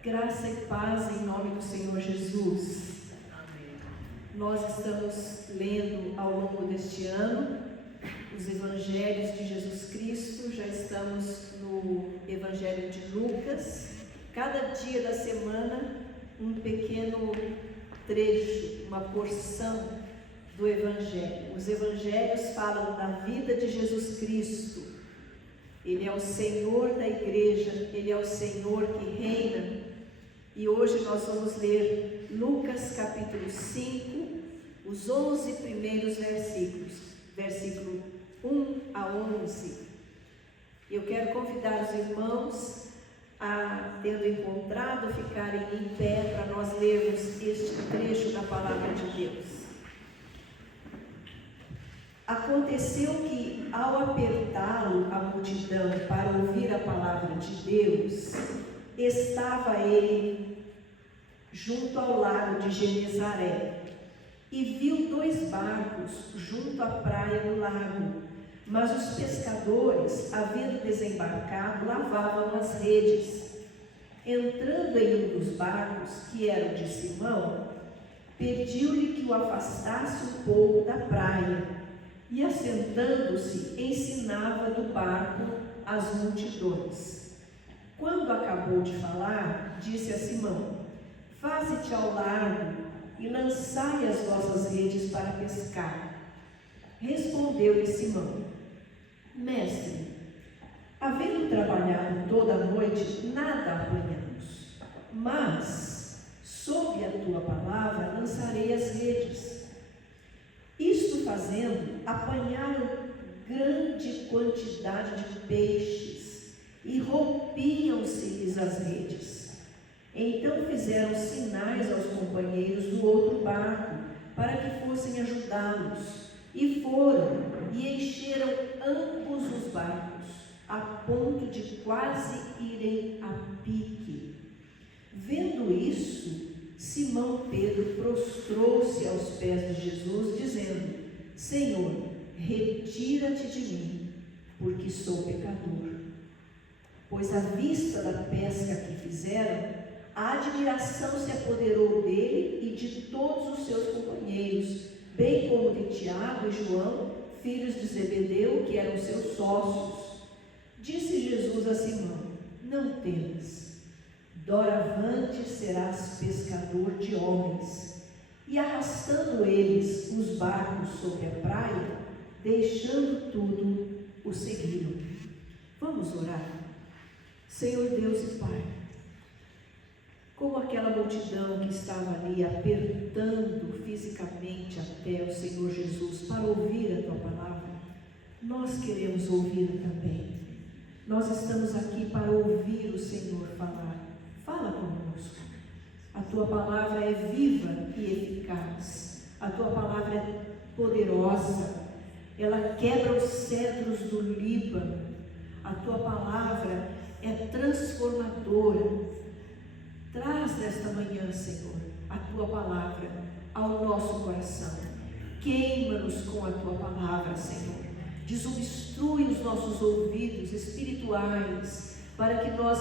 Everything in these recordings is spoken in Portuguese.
Graça e paz em nome do Senhor Jesus. Amém. Nós estamos lendo ao longo deste ano os Evangelhos de Jesus Cristo. Já estamos no Evangelho de Lucas. Cada dia da semana, um pequeno trecho, uma porção do Evangelho. Os Evangelhos falam da vida de Jesus Cristo. Ele é o Senhor da igreja, Ele é o Senhor que reina. E hoje nós vamos ler Lucas capítulo 5, os 11 primeiros versículos, versículo 1 a 11. Eu quero convidar os irmãos a, tendo encontrado, ficarem em pé para nós lermos este trecho da palavra de Deus. Aconteceu que, ao apertá-lo a multidão para ouvir a palavra de Deus, estava ele junto ao lago de Genezaré e viu 2 barcos junto à praia do lago, mas os pescadores, havendo desembarcado, lavavam as redes. Entrando em um dos barcos, que era o de Simão, pediu-lhe que o afastasse um pouco da praia, e assentando-se, ensinava do barco as multidões. Quando acabou de falar, disse a Simão: faze-te ao largo e lançai as vossas redes para pescar. Respondeu-lhe Simão: Mestre, havendo trabalhado toda a noite, nada apanhamos, mas, sob a tua palavra, lançarei as redes. Isto fazendo, apanharam grande quantidade de peixes e rompiam-se-lhes as redes. Então fizeram sinais aos companheiros do outro barco para que fossem ajudá-los, e foram e encheram ambos os barcos, a ponto de quase irem a pique. Vendo isso, Simão Pedro prostrou-se aos pés de Jesus, dizendo: Senhor, retira-te de mim, porque sou pecador. Pois à vista da pesca que fizeram, a admiração se apoderou dele e de todos os seus companheiros, bem como de Tiago e João, filhos de Zebedeu, que eram seus sócios. Disse Jesus a Simão: não temas, doravante serás pescador de homens. E arrastando eles os barcos sobre a praia, deixando tudo, o seguiram. Vamos orar. Senhor Deus e Pai, como aquela multidão que estava ali apertando fisicamente até o Senhor Jesus para ouvir a Tua palavra, nós queremos ouvir também. Nós estamos aqui para ouvir o Senhor falar. Fala conosco. A Tua palavra é viva e eficaz. A Tua palavra é poderosa. Ela quebra os cedros do Líbano. A Tua palavra é transformadora. Traz nesta manhã, Senhor, a Tua palavra ao nosso coração. Queima-nos com a Tua palavra, Senhor. Desobstrui os nossos ouvidos espirituais para que nós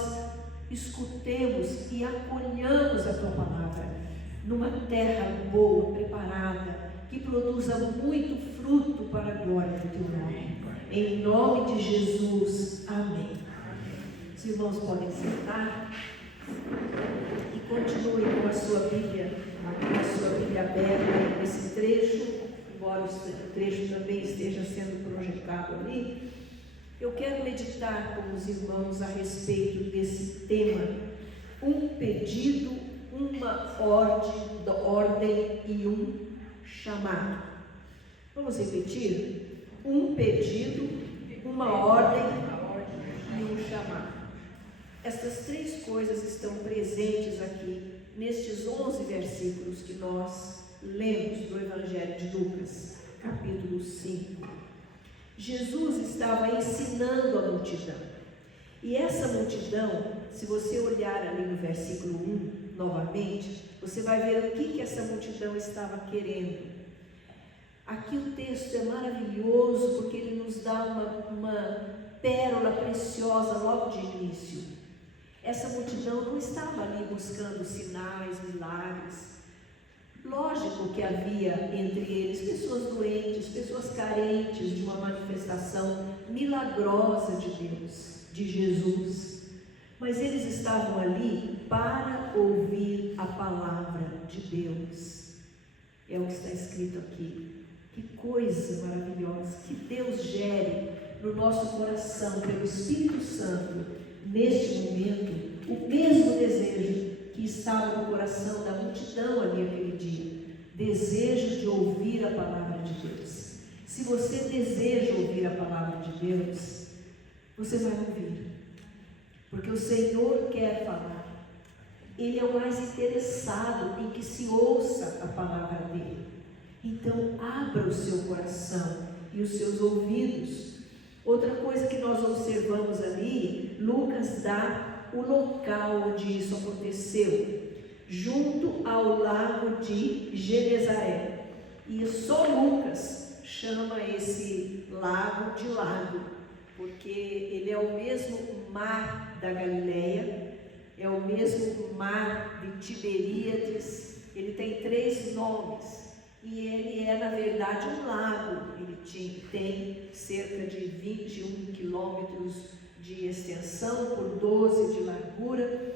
escutemos e acolhamos a Tua palavra numa terra boa, preparada, que produza muito fruto para a glória do Teu nome. Em nome de Jesus, amém. Os irmãos podem sentar e continuem com a sua Bíblia aberta nesse trecho, embora o trecho também esteja sendo projetado ali. Eu quero meditar com os irmãos a respeito desse tema: um pedido, uma ordem e um chamado. Vamos repetir? Um pedido, uma ordem e um chamado. Estas 3 coisas estão presentes aqui nestes 11 versículos que nós lemos do Evangelho de Lucas, capítulo 5. Jesus estava ensinando a multidão. E essa multidão, se você olhar ali no versículo 1, novamente, você vai ver o que essa multidão estava querendo. Aqui o texto é maravilhoso, porque ele nos dá uma pérola preciosa logo de início. Essa multidão não estava ali buscando sinais, milagres. Lógico que havia entre eles pessoas doentes, pessoas carentes de uma manifestação milagrosa de Deus, de Jesus. Mas eles estavam ali para ouvir a palavra de Deus. É o que está escrito aqui. Que coisa maravilhosa, que Deus gere no nosso coração, pelo Espírito Santo, neste momento, o mesmo desejo que estava no coração da multidão ali aquele dia. Desejo de ouvir a palavra de Deus. Se você deseja ouvir a palavra de Deus, você vai ouvir. Porque o Senhor quer falar. Ele é o mais interessado em que se ouça a palavra dele. Então, abra o seu coração e os seus ouvidos. Outra coisa que nós observamos ali, Lucas dá o local onde isso aconteceu, junto ao lago de Genezaré. E só Lucas chama esse lago de lago, porque ele é o mesmo mar da Galileia, é o mesmo mar de Tiberíades. Ele tem 3 nomes. E ele é, na verdade, um lago. Ele tem cerca de 21 quilômetros de extensão por 12 de largura.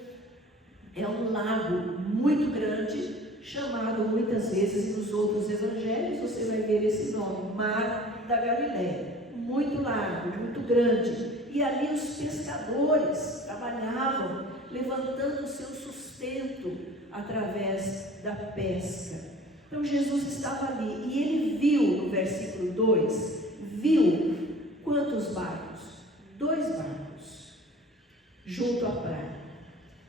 É um lago muito grande, chamado muitas vezes nos outros evangelhos, você vai ver esse nome, Mar da Galileia. Muito largo, muito grande. E ali os pescadores trabalhavam, levantando o seu sustento através da pesca. Então Jesus estava ali e ele viu, no versículo 2, viu quantos barcos? 2 barcos, junto à praia.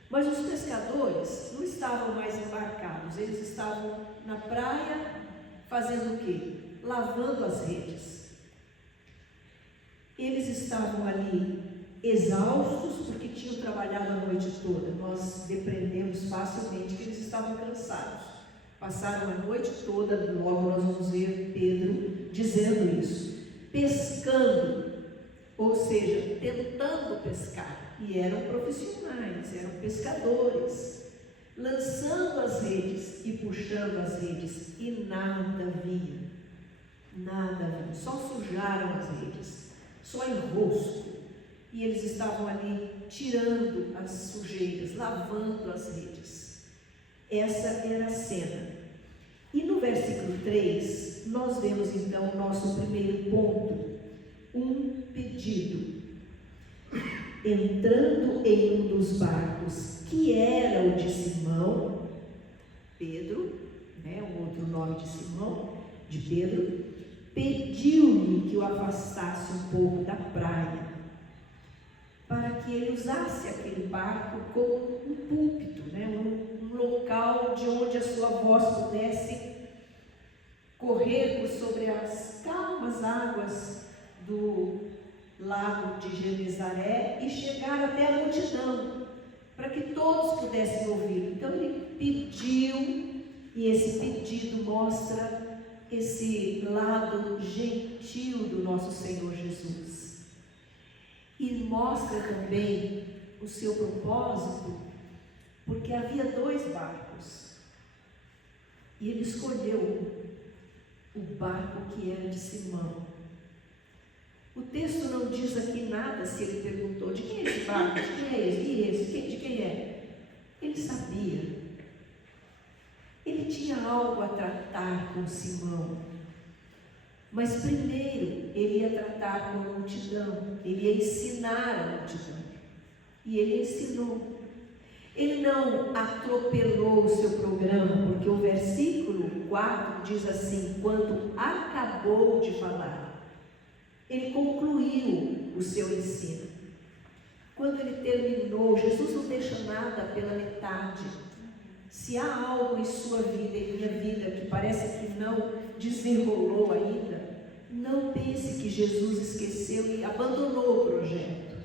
Mas os pescadores não estavam mais embarcados, eles estavam na praia fazendo o quê? Lavando as redes. Eles estavam ali exaustos porque tinham trabalhado a noite toda. Nós depreendemos facilmente que eles estavam cansados. Passaram a noite toda, logo nós vamos ver Pedro dizendo isso, pescando, ou seja, tentando pescar. E eram profissionais, eram pescadores, lançando as redes e puxando as redes, e nada havia, só sujaram as redes, só enrosco. E eles estavam ali tirando as sujeiras, lavando as redes. Essa era a cena. E no versículo 3, nós vemos então o nosso primeiro ponto, um pedido. Entrando em um dos barcos, que era o de Simão, Pedro, um outro nome de Simão, de Pedro, pediu-lhe que o afastasse um pouco da praia, para que ele usasse aquele barco como um púlpito, um local de onde a sua voz pudesse correr por sobre as calmas águas do lago de Genezaré e chegar até a multidão, para que todos pudessem ouvir. Então ele pediu, e esse pedido mostra esse lado gentil do nosso Senhor Jesus. E mostra também o seu propósito, porque havia 2 barcos, e ele escolheu o barco que era de Simão. O texto não diz aqui nada se ele perguntou, de quem é esse barco, de quem é esse, e esse, de quem é? Ele sabia, ele tinha algo a tratar com Simão. Mas primeiro ele ia tratar com a multidão, ele ia ensinar a multidão. E ele ensinou. Ele não atropelou o seu programa, porque o versículo 4 diz assim: quando acabou de falar, ele concluiu o seu ensino. Quando ele terminou, Jesus não deixa nada pela metade. Se há algo em sua vida, em minha vida, que parece que não desenrolou ainda, não pense que Jesus esqueceu e abandonou o projeto.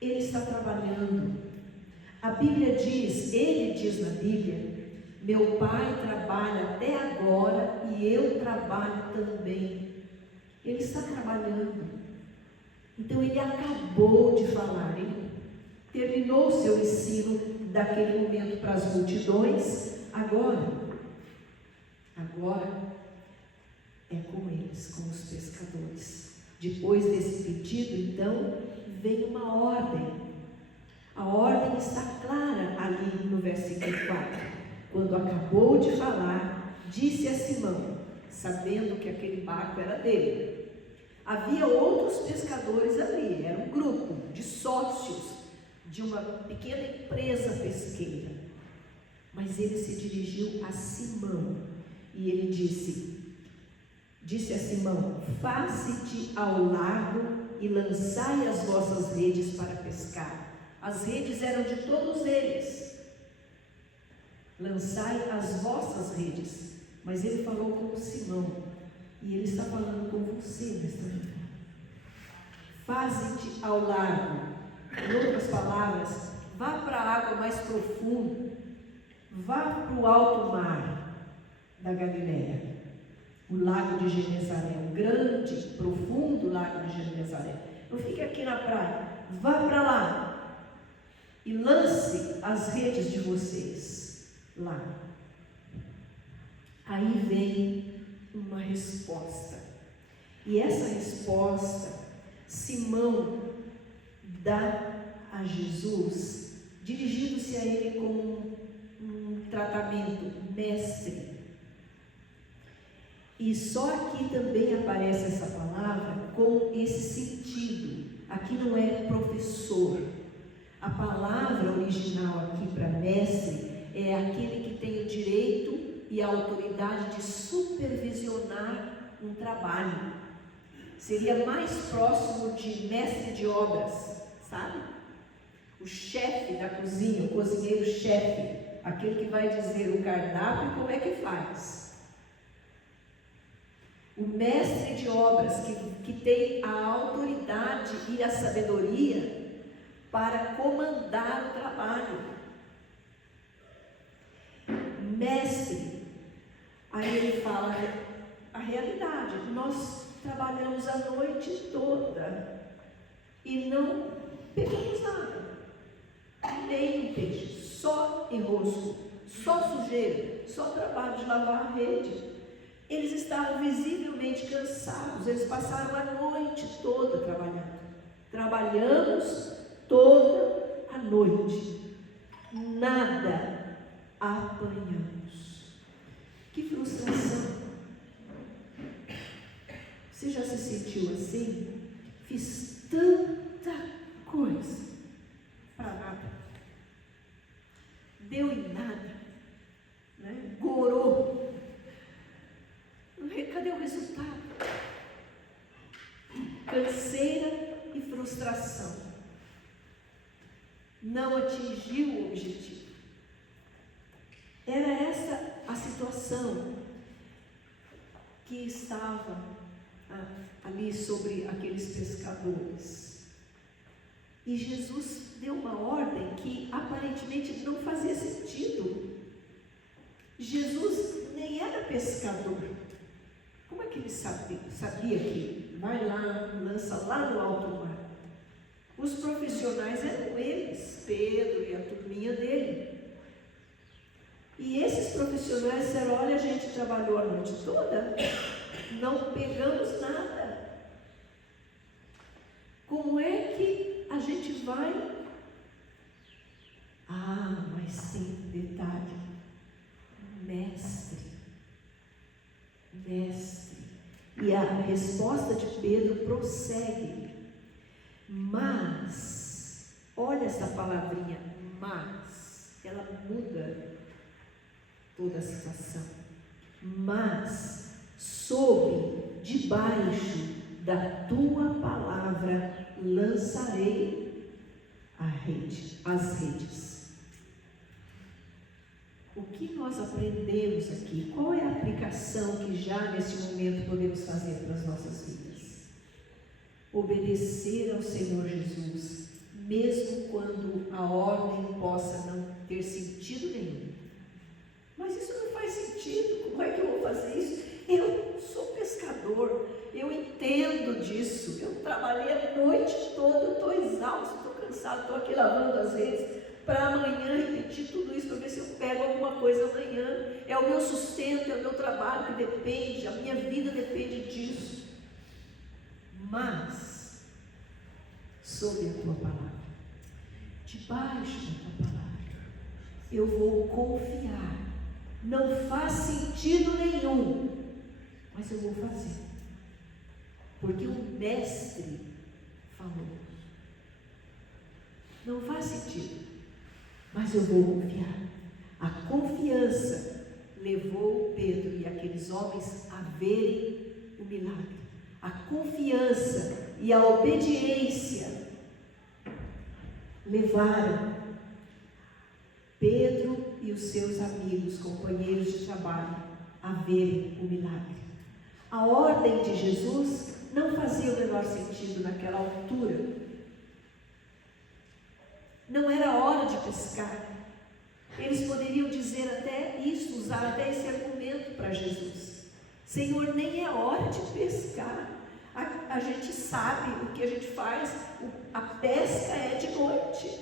Ele está trabalhando. A Bíblia diz, ele diz na Bíblia, meu Pai trabalha até agora e eu trabalho também. Ele está trabalhando. Então ele acabou de falar, ele terminou o seu ensino daquele momento para as multidões. Agora é com eles, com os pescadores. Depois desse pedido, então, vem uma ordem. A ordem está clara ali no versículo 4. Quando acabou de falar, disse a Simão, sabendo que aquele barco era dele. Havia outros pescadores ali, era um grupo de sócios de uma pequena empresa pesqueira. Mas ele se dirigiu a Simão e ele disse a Simão: faze-te ao largo e lançai as vossas redes para pescar. As redes eram de todos eles. Lançai as vossas redes. Mas ele falou com Simão, e ele está falando com você nesta manhã. Faze-te ao largo. Em outras palavras, vá para a água mais profunda, vá para o alto mar da Galileia, o lago de Genezaré, um grande, profundo lago de Genezaré. Não fique aqui na praia, vá para lá e lance as redes de vocês lá. Aí vem uma resposta, e essa resposta Simão dá a Jesus, dirigindo-se a ele com um tratamento: mestre. E só aqui também aparece essa palavra com esse sentido. Aqui não é professor. A palavra original aqui para mestre é aquele que tem o direito e a autoridade de supervisionar um trabalho. Seria mais próximo de mestre de obras, sabe? O chefe da cozinha, o cozinheiro-chefe, aquele que vai dizer o cardápio e como é que faz. O mestre de obras que tem a autoridade e a sabedoria para comandar o trabalho. Mestre, aí ele fala a realidade: nós trabalhamos a noite toda e não pegamos nada, nem um peixe, só enrosco, só sujeira, só trabalho de lavar a rede. Eles estavam visivelmente cansados, eles passaram a noite toda trabalhando. Trabalhamos toda a noite, nada apanhamos. Que frustração! Você já se sentiu assim? Fiz tanta coisa para nada, deu em nada, né? Gorou. Cadê o resultado? Canseira e frustração. Não atingiu o objetivo. Era essa a situação que estava ali sobre aqueles pescadores. E Jesus deu uma ordem que aparentemente não fazia sentido. Jesus nem era pescador. Como é que ele sabia que vai lá, lança lá no alto mar? Os profissionais eram eles, Pedro e a turminha dele. E esses profissionais disseram: olha, a gente trabalhou a noite toda, não pegamos nada. Como é que a gente vai? Mas tem um detalhe: mestre. E a resposta de Pedro prossegue. Mas, olha essa palavrinha, mas, ela muda toda a situação. Mas, sob, debaixo da tua palavra, lançarei as redes. O que nós aprendemos aqui? Qual é a aplicação que já neste momento podemos fazer para as nossas vidas? Obedecer ao Senhor Jesus, mesmo quando a ordem possa não ter sentido nenhum. Mas isso não faz sentido, como é que eu vou fazer isso? Eu sou pescador, eu entendo disso, eu trabalhei a noite toda, eu estou exausto, estou cansado, estou aqui lavando as redes, para amanhã repetir tudo isso, para ver se eu pego alguma coisa amanhã. É o meu sustento, é o meu trabalho que depende, a minha vida depende disso. Mas, sob a tua palavra, debaixo da tua palavra, eu vou confiar. Não faz sentido nenhum, mas eu vou fazer, porque o mestre falou. Não faz sentido, mas eu vou confiar. A confiança levou Pedro e aqueles homens a verem o milagre. A confiança e a obediência levaram Pedro e os seus amigos, companheiros de trabalho, a verem o milagre. A ordem de Jesus não fazia o menor sentido naquela altura. Não era hora de pescar. Eles poderiam dizer até isso, usar até esse argumento para Jesus. Senhor, nem é hora de pescar. A gente sabe o que a gente faz, a pesca é de noite.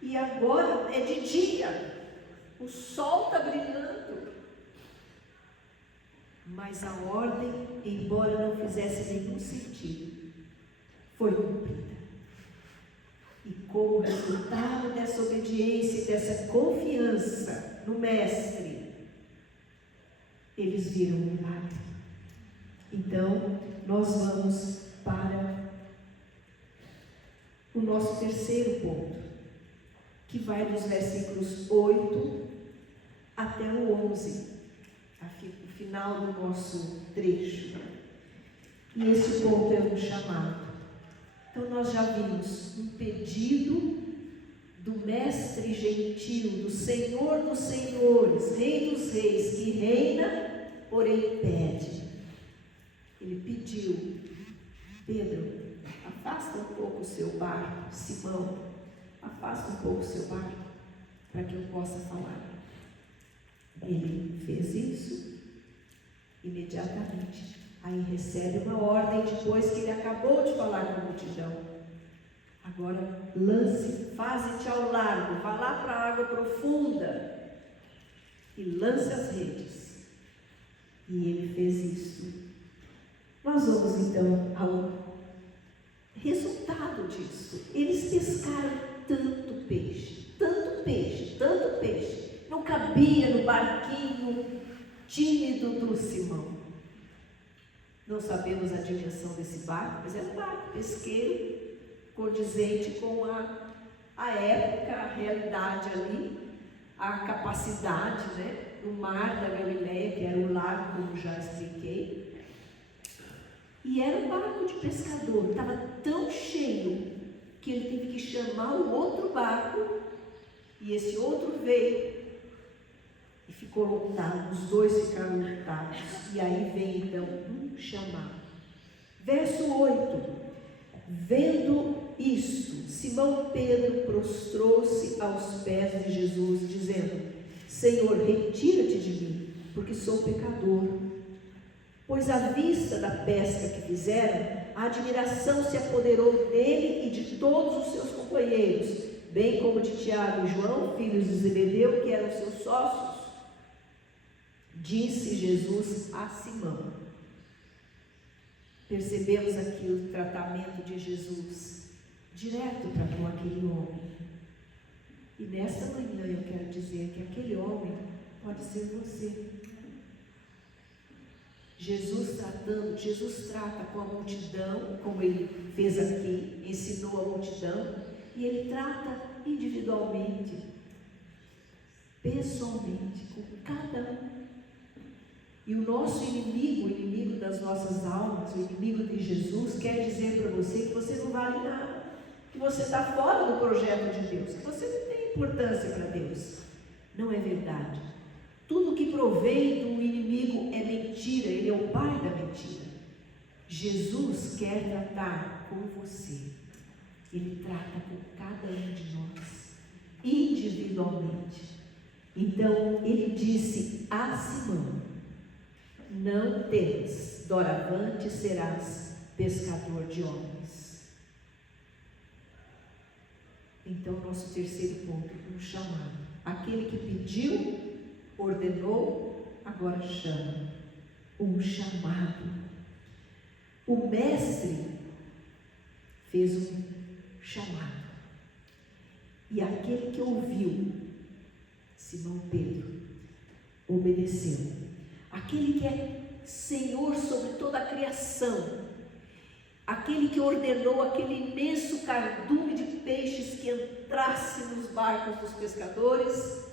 E agora é de dia. O sol está brilhando. Mas a ordem, embora não fizesse nenhum sentido, foi cumprida. E como resultado dessa obediência e dessa confiança no Mestre, eles viram o milagre. Então, nós vamos para o nosso terceiro ponto, que vai dos versículos 8 até o 11, o final do nosso trecho. E esse ponto é um chamado. Então nós já vimos um pedido do mestre gentil, do Senhor dos senhores, Rei dos reis, que reina, porém pede. Ele pediu: Pedro, afasta um pouco o seu barco. Simão, afasta um pouco o seu barco, para que eu possa falar. Ele fez isso imediatamente. Aí recebe uma ordem depois que ele acabou de falar com a multidão. Agora faze-te ao largo, vá lá para a água profunda e lance as redes. E ele fez isso. Nós vamos então ao resultado disso. Eles pescaram tanto peixe, tanto peixe, tanto peixe. Não cabia no barquinho tímido do Simão. Não sabemos a dimensão desse barco, mas é um barco pesqueiro, condizente com a época, a realidade ali, a capacidade, do mar da Galileia, que era o lago, como já expliquei. E era um barco de pescador, estava tão cheio que ele teve que chamar o outro barco, e esse outro veio e ficou lotado, os dois ficaram lotados. E aí vem então um chamado. Verso 8: vendo isto, Simão Pedro prostrou-se aos pés de Jesus, dizendo: Senhor, retira-te de mim, porque sou pecador. Pois à vista da pesca que fizeram, a admiração se apoderou dele e de todos os seus companheiros, bem como de Tiago e João, filhos de Zebedeu, que eram seus sócios. Disse Jesus a Simão. Percebemos aqui o tratamento de Jesus direto para com aquele homem. E nesta manhã eu quero dizer que aquele homem pode ser você. Jesus trata com a multidão, como ele fez aqui, ensinou a multidão, e ele trata individualmente, pessoalmente, com cada um. E o nosso inimigo, o inimigo das nossas almas, o inimigo de Jesus, quer dizer para você que você não vale nada, que você está fora do projeto de Deus, que você não tem importância para Deus. Não é verdade. Tudo que provém do inimigo é mentira, ele é o pai da mentira. Jesus quer tratar com você, ele trata com cada um de nós, individualmente. Então, ele disse a Simão: não temas, doravante serás pescador de homens. Então, nosso terceiro ponto, um chamado. Aquele que pediu, ordenou, agora chama. Um chamado. O mestre fez um chamado. E aquele que ouviu, Simão Pedro, obedeceu. Aquele que é Senhor sobre toda a criação, aquele que ordenou aquele imenso cardume de peixes que entrasse nos barcos dos pescadores,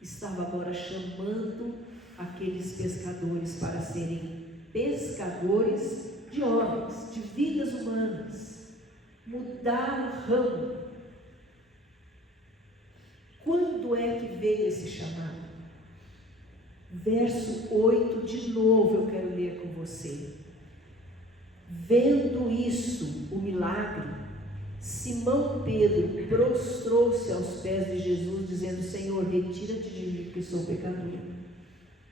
estava agora chamando aqueles pescadores para serem pescadores de homens, de vidas humanas, mudar o ramo. Quando é que veio esse chamado? Verso 8 de novo eu quero ler com você. Vendo isso, o milagre, Simão Pedro prostrou-se aos pés de Jesus, dizendo: Senhor, retira-te de mim, que sou pecador.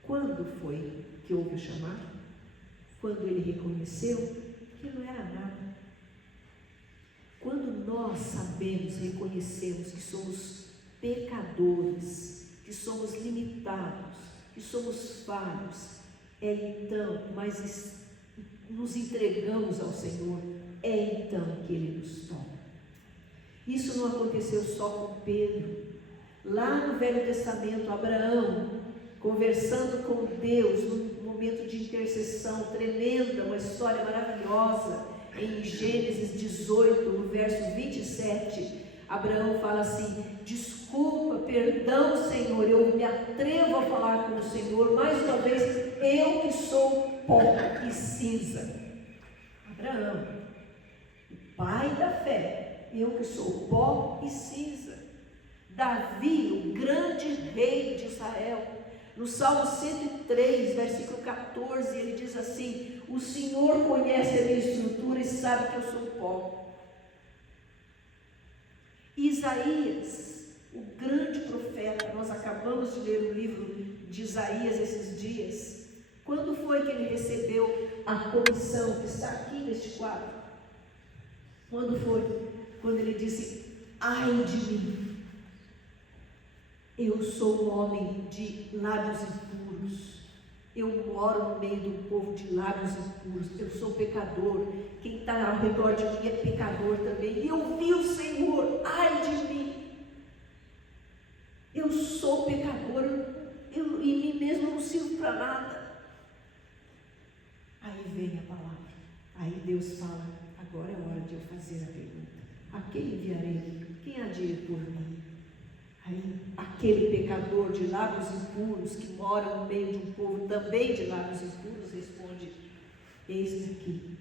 Quando foi que houve o chamado? Quando ele reconheceu que não era nada. Quando nós sabemos, reconhecemos que somos pecadores, que somos limitados, que somos falhos, então, mas nos entregamos ao Senhor, é então que Ele nos toma. Isso não aconteceu só com Pedro. Lá no Velho Testamento, Abraão, conversando com Deus, num momento de intercessão tremenda, uma história maravilhosa, em Gênesis 18, no verso 27, Abraão fala assim: desculpa, perdão, Senhor, eu me atrevo a falar com o Senhor, mais uma vez, eu que sou pó e cinza. Abraão, o pai da fé, eu que sou pó e cinza. Davi, o grande rei de Israel, no Salmo 103, versículo 14, ele diz assim: o Senhor conhece a minha estrutura e sabe que eu sou pó. Isaías, o grande profeta, nós acabamos de ler o livro de Isaías esses dias. Quando foi que ele recebeu a comissão que está aqui neste quadro? Quando foi? Quando ele disse: ai de mim, eu sou um homem de lábios impuros, eu moro no meio do povo de lábios impuros, eu sou pecador, quem está ao redor de mim é pecador também, e eu vi o Senhor, ai de mim, eu sou pecador, eu em mim mesmo não sirvo para nada. Aí vem a palavra, aí Deus fala: agora é hora de eu fazer a pergunta: a quem enviarei? Quem há de ir por mim? Aí aquele pecador de lábios impuros, que mora no meio de um povo também de lábios impuros, responde: eis-me aqui,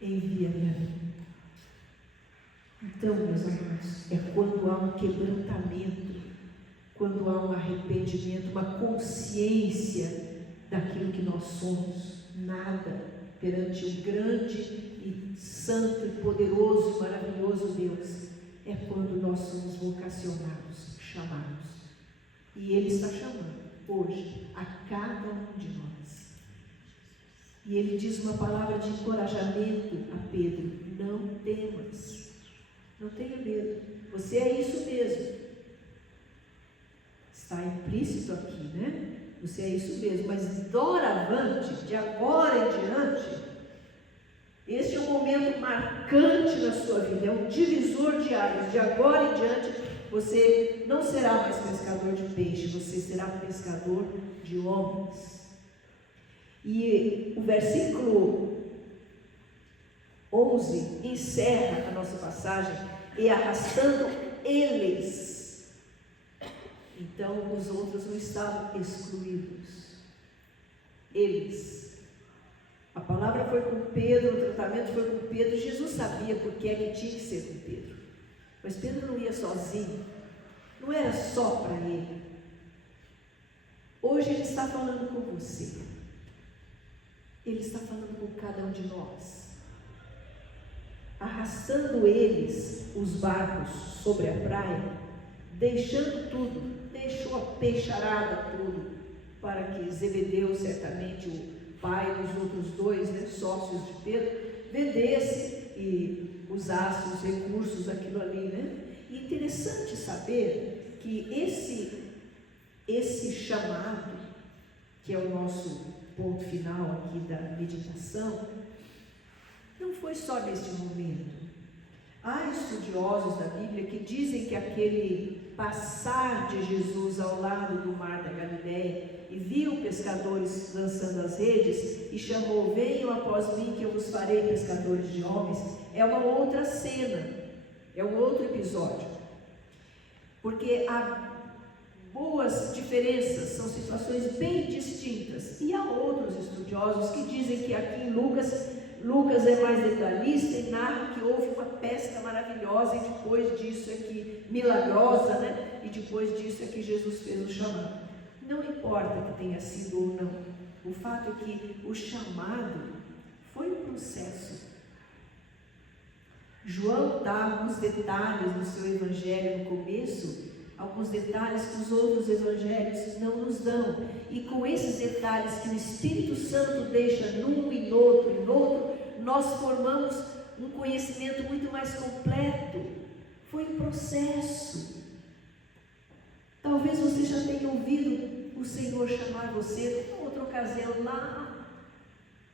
envia-me a mim. Então, meus amados, é quando há um quebrantamento, quando há um arrependimento, uma consciência daquilo que nós somos, nada, perante o grande e santo e poderoso e maravilhoso Deus, é quando nós somos vocacionados, chamados. E Ele está chamando hoje a cada um de nós. E Ele diz uma palavra de encorajamento a Pedro: não temas, não tenha medo, você é isso mesmo. Está implícito aqui, né? Você é isso mesmo, mas doravante, de agora em diante, este é um momento marcante na sua vida, é um divisor de águas. De agora em diante, você não será mais pescador de peixe, você será pescador de homens. E o versículo 11 encerra a nossa passagem: e arrastando eles. Então, os outros não estavam excluídos. Eles. A palavra foi com Pedro, o tratamento foi com Pedro. Jesus sabia por que é que tinha que ser com Pedro. Mas Pedro não ia sozinho. Não era só para ele. Hoje Ele está falando com você. Ele está falando com cada um de nós. Arrastando eles, os barcos, sobre a praia, deixando tudo, deixou a peixarada tudo, para que Zebedeu, certamente o pai dos outros dois, né, sócios de Pedro, vendesse e usasse os recursos daquilo ali, né? E interessante saber que esse chamado, que é o nosso ponto final aqui da meditação, não foi só neste momento. Há estudiosos da Bíblia que dizem que aquele passar de Jesus ao lado do mar da Galileia e viu pescadores lançando as redes e chamou: venham após mim que eu vos farei pescadores de homens, é uma outra cena, é um outro episódio, porque há boas diferenças, são situações bem distintas. E há outros estudiosos que dizem que aqui em Lucas é mais detalhista e narra que houve uma pesca maravilhosa e depois disso é que, milagrosa, né? E depois disso é que Jesus fez o chamado. Não importa que tenha sido ou não, o fato é que o chamado foi um processo. João dá alguns detalhes no seu evangelho no começo, alguns detalhes que os outros evangelhos não nos dão, e com esses detalhes que o Espírito Santo deixa num e no outro, nós formamos um conhecimento muito mais completo. Foi um processo. Talvez você já tenha ouvido o Senhor chamar você em outra ocasião, lá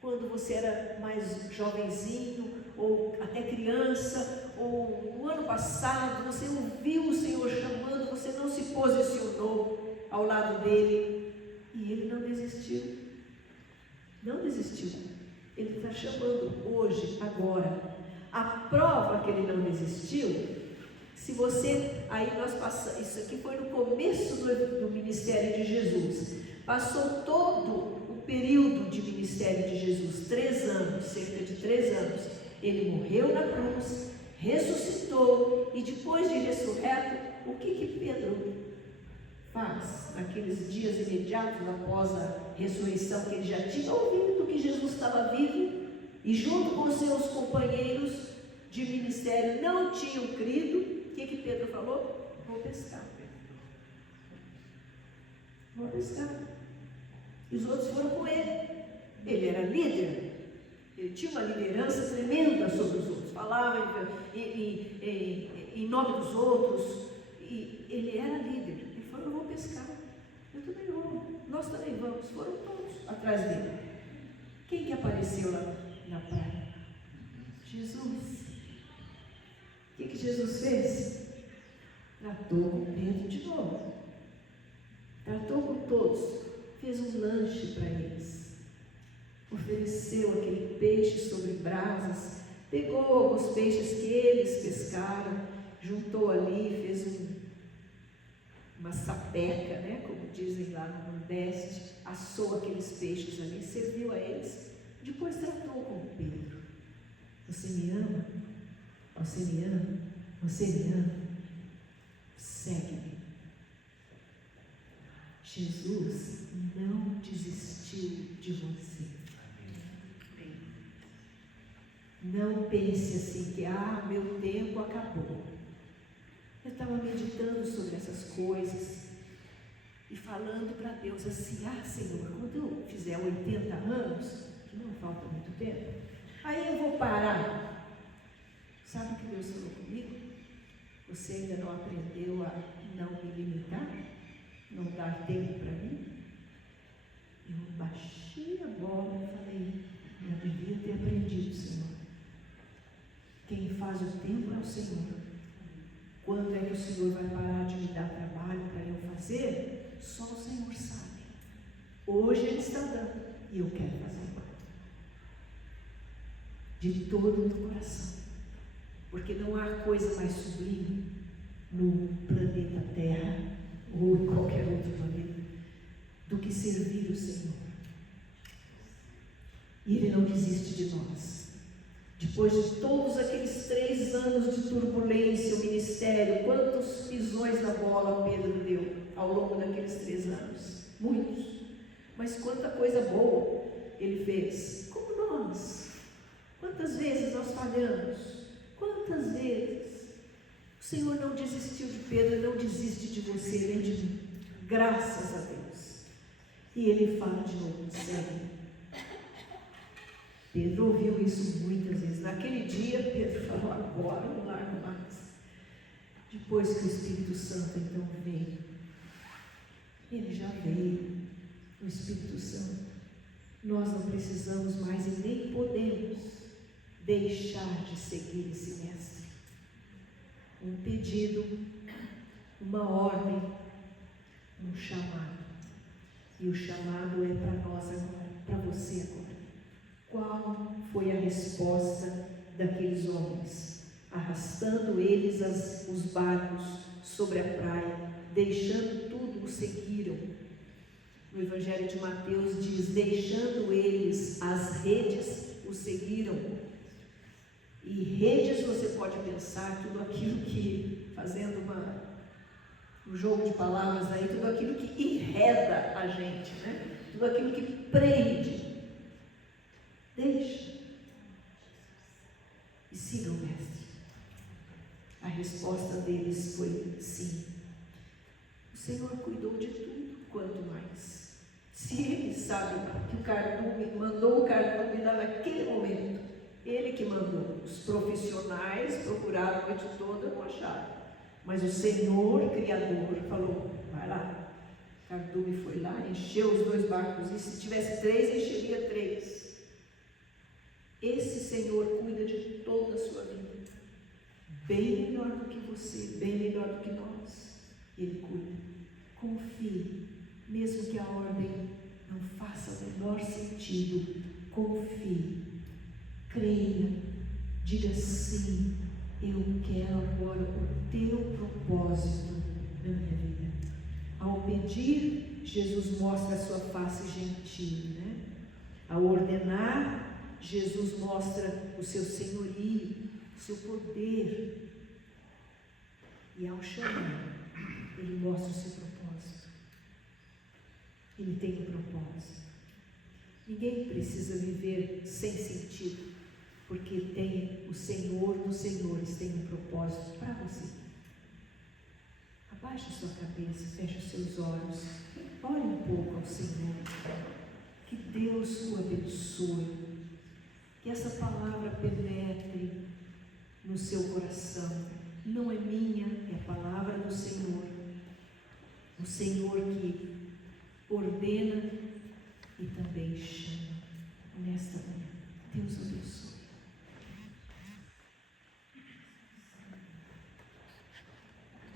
quando você era mais jovenzinho, ou até criança, ou no ano passado, você ouviu o Senhor chamando, você não se posicionou ao lado dele, e ele não desistiu. Não desistiu. Ele está chamando hoje, agora. A prova que ele não desistiu, se você, aí nós passamos, isso aqui foi no começo do ministério de Jesus, passou todo o período de ministério de Jesus, 3 anos, cerca de 3 anos, ele morreu na cruz, ressuscitou, e depois de ressurreto, o que Pedro faz naqueles dias imediatos após a ressurreição, que ele já tinha ouvido que Jesus estava vivo, e junto com seus companheiros de ministério não tinham crido? O que Pedro falou? Vou pescar. Vou pescar. E os outros foram com ele. Ele era líder. Ele tinha uma liderança tremenda sobre os outros. Falava em nome dos outros. E ele era líder. Ele falou: eu vou pescar. Eu também vou. Nós também vamos. Foram todos atrás dele. Quem que apareceu lá na praia? Jesus. O que Jesus fez? Tratou com Pedro de novo. Tratou com todos. Fez um lanche para eles. Ofereceu aquele peixe sobre brasas. Pegou alguns peixes que eles pescaram. Juntou ali, fez uma sapeca, né? Como dizem lá no Nordeste. Assou aqueles peixes ali, serviu a eles. Depois tratou com Pedro. Você me ama? Você me ama? Você me ama? Segue-me. Jesus não desistiu de você. Não pense assim que, meu tempo acabou. Eu estava meditando sobre essas coisas e falando para Deus assim: Senhor, quando eu fizer 80 anos, que não falta muito tempo, aí eu vou parar. Sabe o que Deus falou comigo? Você ainda não aprendeu a não me limitar? Não dar tempo para mim? Eu baixei a bola e falei: eu devia ter aprendido, Senhor. Quem faz o tempo é o Senhor. Quando é que o Senhor vai parar de me dar trabalho para eu fazer? Só o Senhor sabe. Hoje Ele está dando e eu quero fazer. De todo o meu coração. Porque não há coisa mais sublime no planeta Terra ou em qualquer outro planeta do que servir o Senhor. E Ele não desiste de nós. Depois de todos aqueles 3 anos de turbulência, o ministério, quantos pisões na bola Pedro deu ao longo daqueles 3 anos? Muitos. Mas quanta coisa boa ele fez, como nós. Quantas vezes nós falhamos? Quantas vezes? O Senhor não desistiu de Pedro, não desiste de você nem de mim. Graças a Deus. E Ele fala de novo: segue. Pedro ouviu isso muitas vezes. Naquele dia, Pedro falou: agora não largo mais. Depois que o Espírito Santo então veio, ele já veio, o Espírito Santo. Nós não precisamos mais e nem podemos deixar de seguir esse mestre. Um pedido, uma ordem, um chamado. E o chamado é para nós agora, para você agora. Qual foi a resposta daqueles homens? Arrastando eles os barcos sobre a praia, deixando tudo, o seguiram. No Evangelho de Mateus diz: deixando eles as redes, o seguiram. E redes, você pode pensar tudo aquilo que, fazendo um jogo de palavras aí, tudo aquilo que enreda a gente, né? Tudo aquilo que prende. Deixa e siga o mestre. A resposta deles foi sim. O Senhor cuidou de tudo, quanto mais. Se Ele sabe que o cardume, mandou o cardume lá naquele momento, Ele que mandou. Os profissionais procuraram a noite toda, não acharam. Mas o Senhor Criador falou: vai lá. O cardume foi lá, encheu os 2 barcos, e se tivesse 3, encheria 3. Esse Senhor cuida de toda a sua vida, bem melhor do que você, bem melhor do que nós. Ele cuida. Confie, mesmo que a ordem não faça o menor sentido. Confie, creia, diga sim. Eu quero agora o teu propósito na minha vida. Ao pedir, Jesus mostra a sua face gentil, né? Ao ordenar, Jesus mostra o seu senhorio, o seu poder. E ao chamar, Ele mostra o seu propósito. Ele tem um propósito. Ninguém precisa viver sem sentido, porque tem o Senhor dos Senhores, tem um propósito para você. Abaixe a sua cabeça, feche os seus olhos, ore um pouco ao Senhor. Que Deus o abençoe. Que essa palavra penetre no seu coração. Não é minha, é a palavra do Senhor. O Senhor que ordena e também chama. Nesta manhã, Deus abençoe.